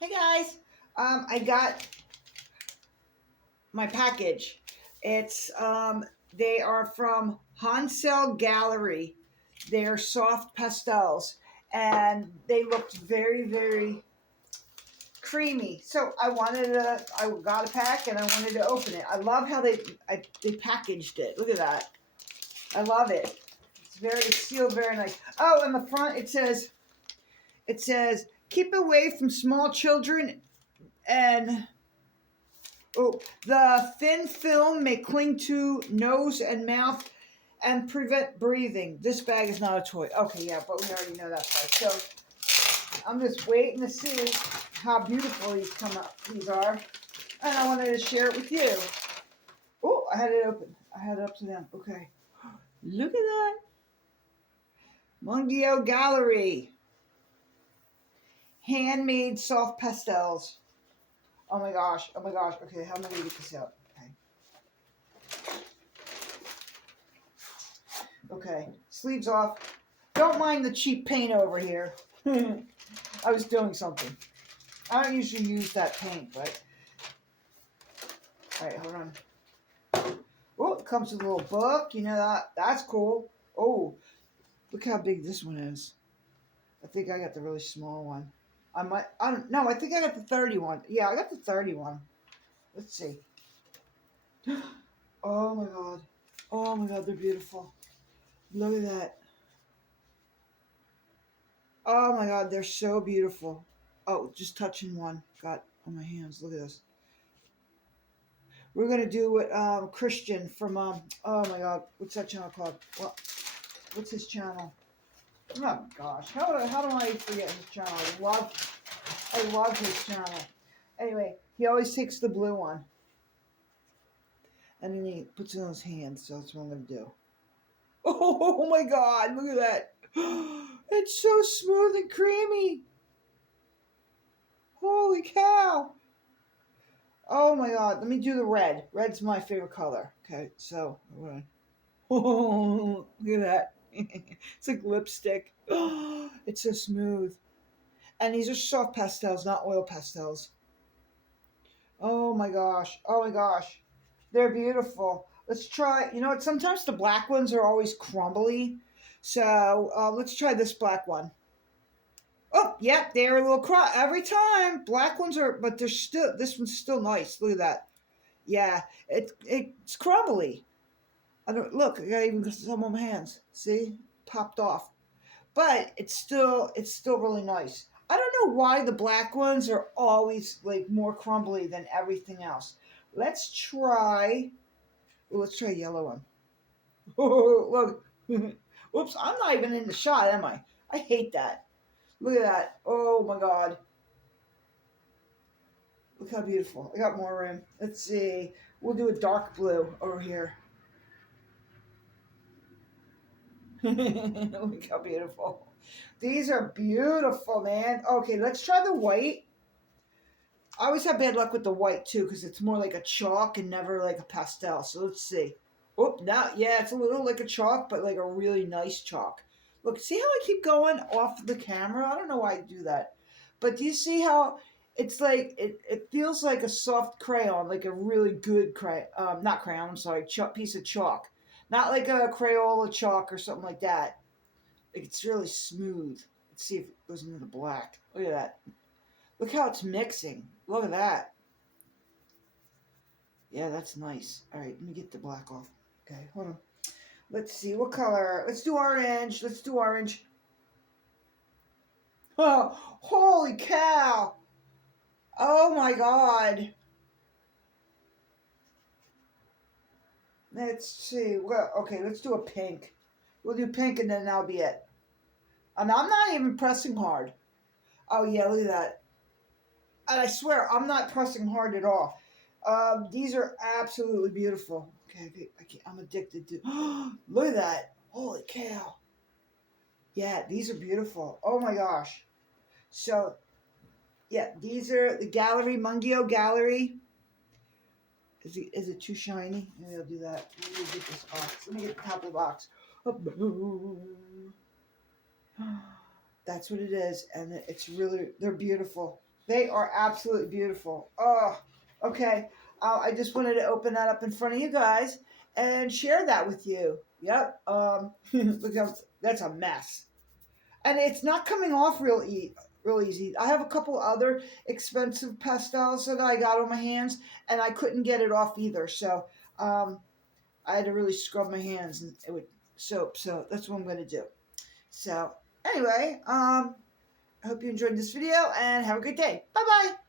Hey guys, I got my package. It's they are from Honsell Gallery. They're soft pastels, and they looked very creamy. So I got a pack, and I wanted to open it. I love how they packaged it. Look at that. I love it. It's sealed very nice. Oh, in the front it says keep away from small children and oh, the thin film may cling to nose and mouth and prevent breathing. This bag is not a toy. Okay, yeah, but we already know that part. So I'm just waiting to see how beautiful these are, and I wanted to share it with you. Oh, I had it open. I had it up to them. Okay, look at that. Mungyo Gallery. Handmade soft pastels. Oh my gosh. Oh my gosh. Okay, how am I going to get this out? Okay. Okay, sleeves off. Don't mind the cheap paint over here. I was doing something. I don't usually use that paint, but... Alright, hold on. Oh, it comes with a little book. You know that? That's cool. Oh, look how big this one is. I think I got the really small one. I don't know. I think I got the 30 one. Yeah, I got the 30 one. Let's see. Oh my god. Oh my god, they're beautiful. Look at that. Oh my god, they're so beautiful. Oh, just touching one. Got on my hands. Look at this. We're gonna do what Christian from oh my god, what's that channel called? What's his channel? Oh gosh, how do I forget his channel? I love his channel. Anyway, he always takes the blue one and then he puts it on his hands. So that's what I'm gonna do. Oh my god, look at that! It's so smooth and creamy. Holy cow! Oh my god, let me do the red. Red's my favorite color. Okay, so oh, look at that. It's like lipstick. Oh, it's so smooth. And these are soft pastels, not oil pastels. Oh my gosh. Oh my gosh. They're beautiful. Let's try, you know what? Sometimes the black ones are always crumbly. So let's try this black one. Oh, yep, they're a little every time. Black ones are, but they're still, this one's still nice. Look at that. Yeah, it's crumbly. I don't look. I got even some on my hands. See, popped off. But it's still really nice. I don't know why the black ones are always like more crumbly than everything else. Let's try. Let's try a yellow one. Oh, look. Whoops! I'm not even in the shot, am I? I hate that. Look at that. Oh my god. Look how beautiful. I got more room. Let's see. We'll do a dark blue over here. Look how beautiful. These are beautiful, man. Okay, let's try the white. I always have bad luck with the white too because it's more like a chalk and never like a pastel. So let's see. Oh, now, yeah, it's a little like a chalk, but like a really nice chalk. Look, see how I keep going off the camera? I don't know why I do that. But do you see how it's like, it feels like a soft crayon, like a really good crayon, not crayon, I'm sorry, piece of chalk. Not like a Crayola chalk or something like that. Like it's really smooth. Let's see if it goes into the black. Look at that. Look how it's mixing. Look at that. Yeah, that's nice. All right, let me get the black off. Okay, hold on. Let's see what color. Let's do orange. Let's do orange. Oh, holy cow! Oh my god. Let's see. Well, okay, let's do a pink. We'll do pink and then that'll be it. And I'm not even pressing hard. Oh yeah, look at that. And I swear, I'm not pressing hard at all. These are absolutely beautiful. Okay, I'm addicted to. Look at that! Holy cow! Yeah, these are beautiful. Oh my gosh! So yeah, these are the gallery Mungyo Gallery. Is it too shiny? Maybe I'll do that. Let me get this box. Let me get the top of the box. That's what it is, and it's really they're beautiful. They are absolutely beautiful. Oh, okay. I just wanted to open that up in front of you guys and share that with you. Yep. Look, that's a mess, and it's not coming off real easy. I have a couple other expensive pastels that I got on my hands, and I couldn't get it off either. So um, I had to really scrub my hands and with soap. So that's what I'm going to do. So anyway, I hope you enjoyed this video and have a great day. Bye bye.